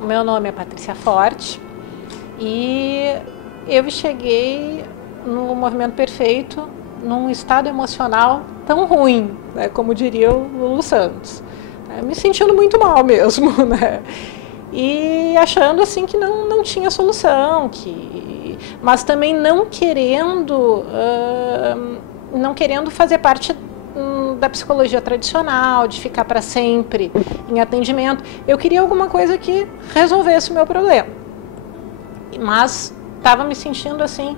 o meu nome é Patrícia Forte e eu cheguei no Movimento Perfeito num estado emocional tão ruim, né, como diria o Lulu Santos, me sentindo muito mal mesmo, né, e achando assim que não tinha solução, mas também não querendo fazer parte da psicologia tradicional, de ficar para sempre em atendimento. Eu queria alguma coisa que resolvesse o meu problema, mas estava me sentindo assim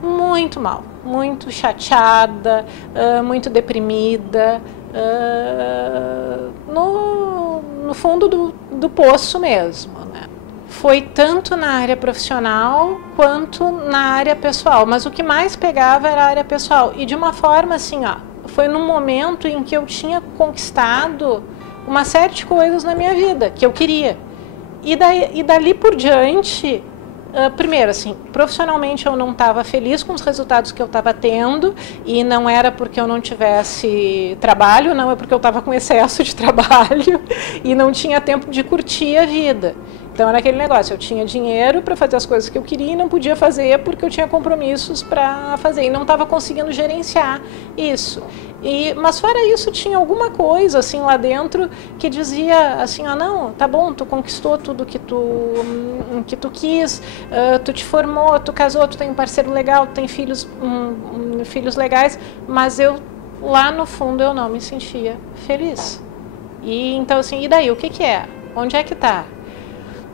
muito mal, muito chateada, muito deprimida, no fundo do poço mesmo, né? Foi tanto na área profissional quanto na área pessoal, mas o que mais pegava era a área pessoal, e de uma forma assim, foi num momento em que eu tinha conquistado uma série de coisas na minha vida que eu queria, e dali por diante, primeiro, assim, profissionalmente eu não estava feliz com os resultados que eu estava tendo, e não era porque eu não tivesse trabalho, não, é porque eu estava com excesso de trabalho e não tinha tempo de curtir a vida. Então era aquele negócio, eu tinha dinheiro para fazer as coisas que eu queria e não podia fazer porque eu tinha compromissos para fazer e não estava conseguindo gerenciar isso. Mas fora isso, tinha alguma coisa assim lá dentro que dizia assim, não, tá bom, tu conquistou tudo que tu quis, tu te formou, tu casou, tu tem um parceiro legal, tu tem filhos legais, mas eu lá no fundo eu não me sentia feliz. E então assim, e daí, o que é? Onde é que tá?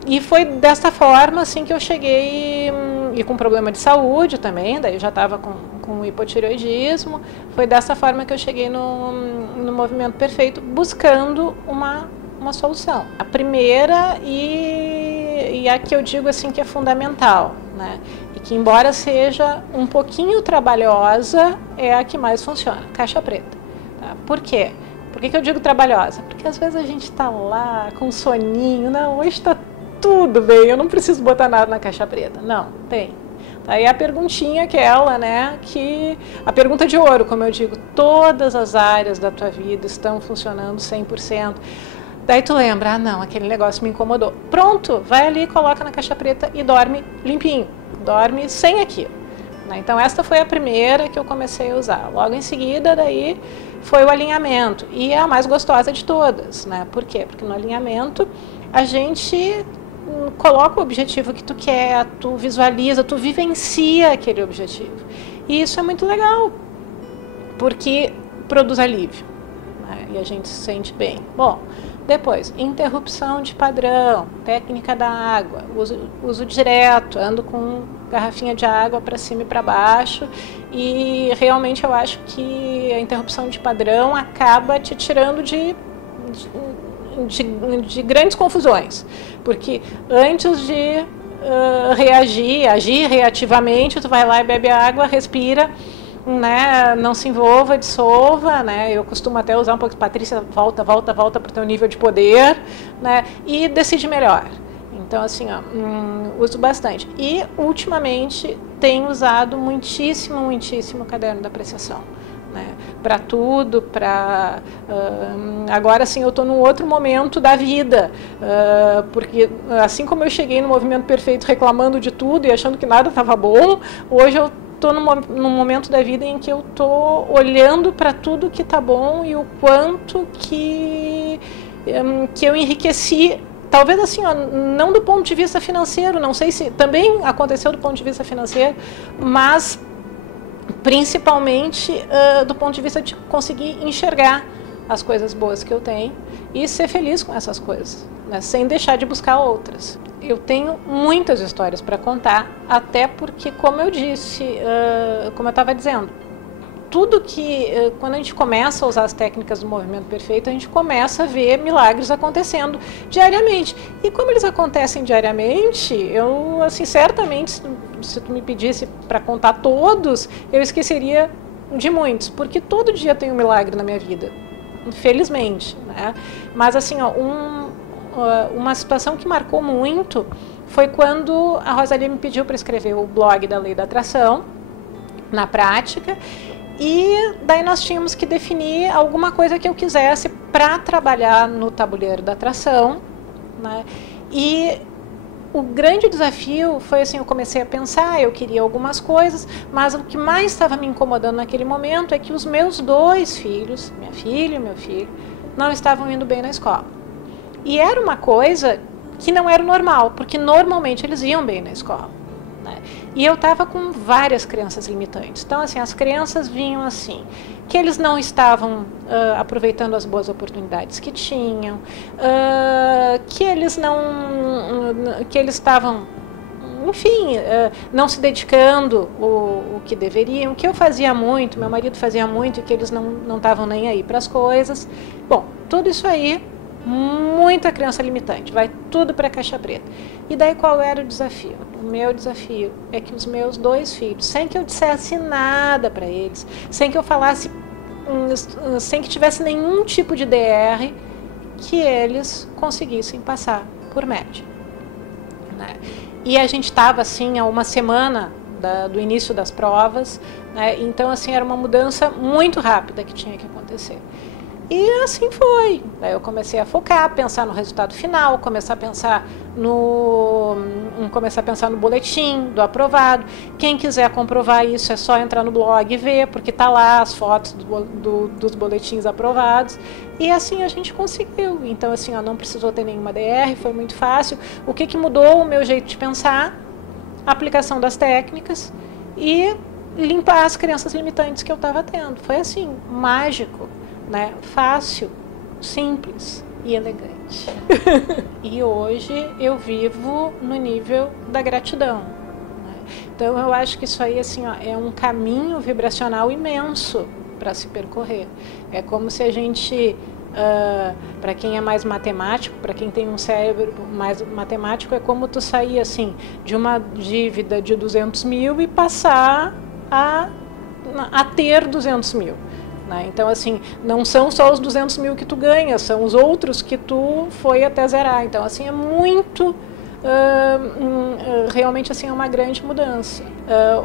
E foi dessa forma assim que eu cheguei, e com problema de saúde também, daí eu já estava com hipotireoidismo, foi dessa forma que eu cheguei no Movimento Perfeito, buscando uma solução. A primeira e a que eu digo assim que é fundamental, né? E que embora seja um pouquinho trabalhosa, é a que mais funciona, caixa preta. Tá? Por quê? Por que eu digo trabalhosa? Porque às vezes a gente está lá com soninho, não, hoje está tudo bem, eu não preciso botar nada na caixa preta. Não, tem. Aí a perguntinha aquela, né, a pergunta de ouro, como eu digo, todas as áreas da tua vida estão funcionando 100%. Daí tu lembra, não, aquele negócio me incomodou. Pronto, vai ali, coloca na caixa preta e dorme limpinho, dorme sem aquilo. Então esta foi a primeira que eu comecei a usar. Logo em seguida, daí foi o alinhamento, e é a mais gostosa de todas, né? Por quê? Porque no alinhamento a gente coloca o objetivo que tu quer, tu visualiza, tu vivencia aquele objetivo. E isso é muito legal, porque produz alívio, né? E a gente se sente bem. Bom, depois, interrupção de padrão, técnica da água, uso direto, ando com garrafinha de água para cima e para baixo, e realmente eu acho que a interrupção de padrão acaba te tirando de grandes confusões, porque antes de agir reativamente, tu vai lá e bebe água, respira, né, não se envolva, dissolva, né, eu costumo até usar um pouco, Patrícia, volta para o teu nível de poder, né, e decide melhor. Então, assim, uso bastante. E, ultimamente, tenho usado muitíssimo o caderno da apreciação. Né, para tudo, agora sim eu estou num outro momento da vida, porque assim como eu cheguei no Movimento Perfeito reclamando de tudo e achando que nada estava bom, hoje eu estou num momento da vida em que eu estou olhando para tudo que está bom e o quanto que eu enriqueci. Talvez assim, não do ponto de vista financeiro, não sei se também aconteceu do ponto de vista financeiro, mas principalmente do ponto de vista de conseguir enxergar as coisas boas que eu tenho e ser feliz com essas coisas, né, sem deixar de buscar outras. Eu tenho muitas histórias para contar, até porque, como eu disse, como eu estava dizendo, tudo que, quando a gente começa a usar as técnicas do Movimento Perfeito, a gente começa a ver milagres acontecendo diariamente. E como eles acontecem diariamente, eu, assim, certamente, se tu me pedisse para contar todos, eu esqueceria de muitos, porque todo dia tem um milagre na minha vida, infelizmente, né? Mas, assim, uma situação que marcou muito foi quando a Rosalia me pediu para escrever o blog da Lei da Atração, na prática. E daí nós tínhamos que definir alguma coisa que eu quisesse para trabalhar no tabuleiro da atração, né? E o grande desafio foi assim, eu comecei a pensar, eu queria algumas coisas, mas o que mais estava me incomodando naquele momento é que os meus 2 filhos, minha filha e meu filho, não estavam indo bem na escola. E era uma coisa que não era normal, porque normalmente eles iam bem na escola, né? E eu estava com várias crenças limitantes. Então, assim, as crenças vinham assim, que eles não estavam aproveitando as boas oportunidades que tinham, que eles estavam, enfim, não se dedicando o que deveriam, que eu fazia muito, meu marido fazia muito e que eles não estavam nem aí para as coisas. Bom, tudo isso aí, muita crença limitante, vai tudo para a caixa preta. E daí qual era o desafio? O meu desafio é que os meus 2 filhos, sem que eu dissesse nada para eles, sem que eu falasse, sem que tivesse nenhum tipo de DR, que eles conseguissem passar por média, né? E a gente estava assim há uma semana do início das provas, né? Então assim era uma mudança muito rápida que tinha que acontecer. E assim foi. Daí eu comecei a focar, pensar no resultado final, começar a pensar no boletim do aprovado. Quem quiser comprovar isso é só entrar no blog e ver, porque está lá as fotos dos boletins aprovados. E assim a gente conseguiu. Então assim, não precisou ter nenhuma DR, foi muito fácil. O que mudou o meu jeito de pensar? A aplicação das técnicas e limpar as crenças limitantes que eu estava tendo. Foi assim, mágico, né? Fácil, simples e elegante. E hoje eu vivo no nível da gratidão, né? Então eu acho que isso aí assim, é um caminho vibracional imenso para se percorrer. É como se a gente, para quem é mais matemático, para quem tem um cérebro mais matemático, é como tu sair assim de uma dívida de 200 mil e passar a ter 200 mil. Então, assim, não são só os 200 mil que tu ganha, são os outros que tu foi até zerar. Então, assim, é muito, realmente, assim, é uma grande mudança.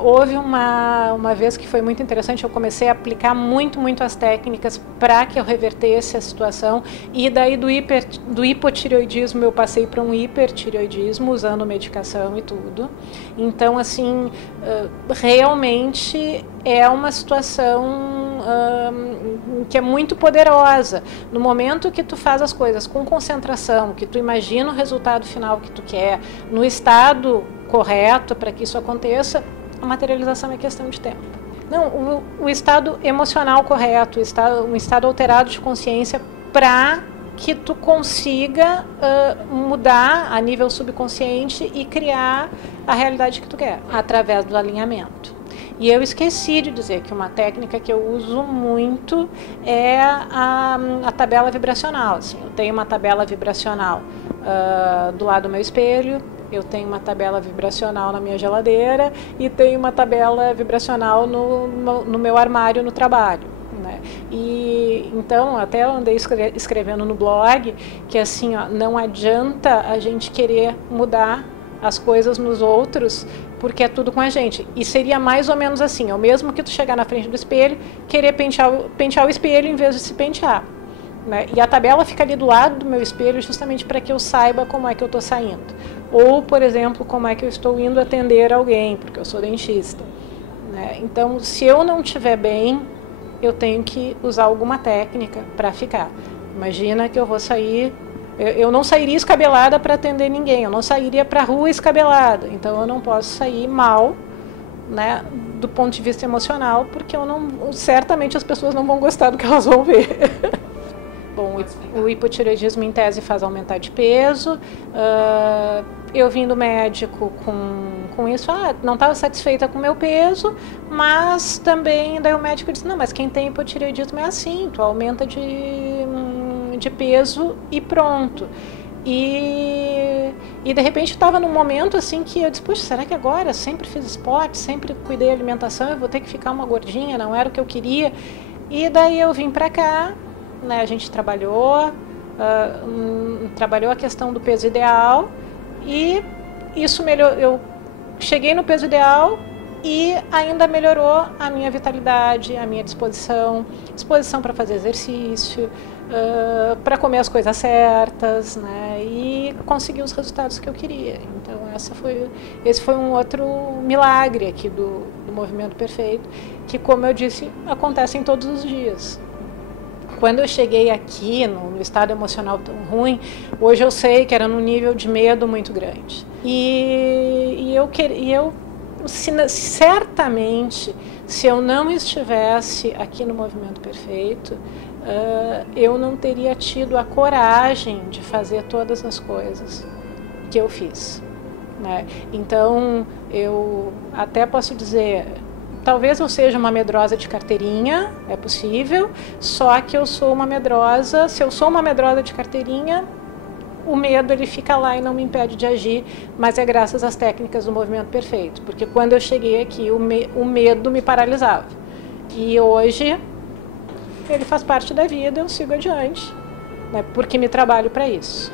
Houve uma vez que foi muito interessante, eu comecei a aplicar muito as técnicas para que eu revertesse a situação, e daí do hipotireoidismo eu passei para um hipertireoidismo, usando medicação e tudo. Então, assim, realmente é uma situação que é muito poderosa. No momento que tu faz as coisas com concentração, que tu imagina o resultado final que tu quer, no estado correto para que isso aconteça, a materialização é questão de tempo. Não, o estado emocional correto, um estado alterado de consciência para que tu consiga mudar a nível subconsciente e criar a realidade que tu quer, através do alinhamento. E eu esqueci de dizer que uma técnica que eu uso muito é a tabela vibracional. Assim, eu tenho uma tabela vibracional do lado do meu espelho, eu tenho uma tabela vibracional na minha geladeira e tenho uma tabela vibracional no meu armário no trabalho, né? E então até eu andei escrevendo no blog que assim, não adianta a gente querer mudar as coisas nos outros, porque é tudo com a gente. E seria mais ou menos assim, o mesmo que tu chegar na frente do espelho, querer pentear o espelho em vez de se pentear, né? E a tabela fica ali do lado do meu espelho justamente para que eu saiba como é que eu estou saindo. Ou, por exemplo, como é que eu estou indo atender alguém, porque eu sou dentista, né? Então, se eu não estiver bem, eu tenho que usar alguma técnica para ficar. Imagina que eu vou sair... Eu não sairia escabelada para atender ninguém, eu não sairia para a rua escabelada, então eu não posso sair mal, né, do ponto de vista emocional, porque certamente as pessoas não vão gostar do que elas vão ver. Bom, o hipotireoidismo em tese faz aumentar de peso, eu vim do médico com isso, não estava satisfeita com o meu peso, mas também daí o médico disse, não, mas quem tem hipotireoidismo é assim, tu aumenta de peso e pronto. E de repente estava num momento assim que eu disse, puxa, será que agora sempre fiz esporte, sempre cuidei da alimentação, eu vou ter que ficar uma gordinha, não era o que eu queria. E daí eu vim para cá, né, a gente trabalhou a questão do peso ideal e isso melhorou. Eu cheguei no peso ideal e ainda melhorou a minha vitalidade, a minha disposição para fazer exercício, para comer as coisas certas, né? E conseguir os resultados que eu queria. Então esse foi um outro milagre aqui do Movimento Perfeito, que, como eu disse, acontece em todos os dias. Quando eu cheguei aqui, no estado emocional tão ruim, hoje eu sei que era num nível de medo muito grande. Certamente, se eu não estivesse aqui no Movimento Perfeito, eu não teria tido a coragem de fazer todas as coisas que eu fiz, né? Então, eu até posso dizer... Talvez eu seja uma medrosa de carteirinha, é possível, só que eu sou uma medrosa, se eu sou uma medrosa de carteirinha, o medo ele fica lá e não me impede de agir, mas é graças às técnicas do Movimento Perfeito, porque quando eu cheguei aqui o medo me paralisava. E hoje ele faz parte da vida, eu sigo adiante, né, porque me trabalho para isso.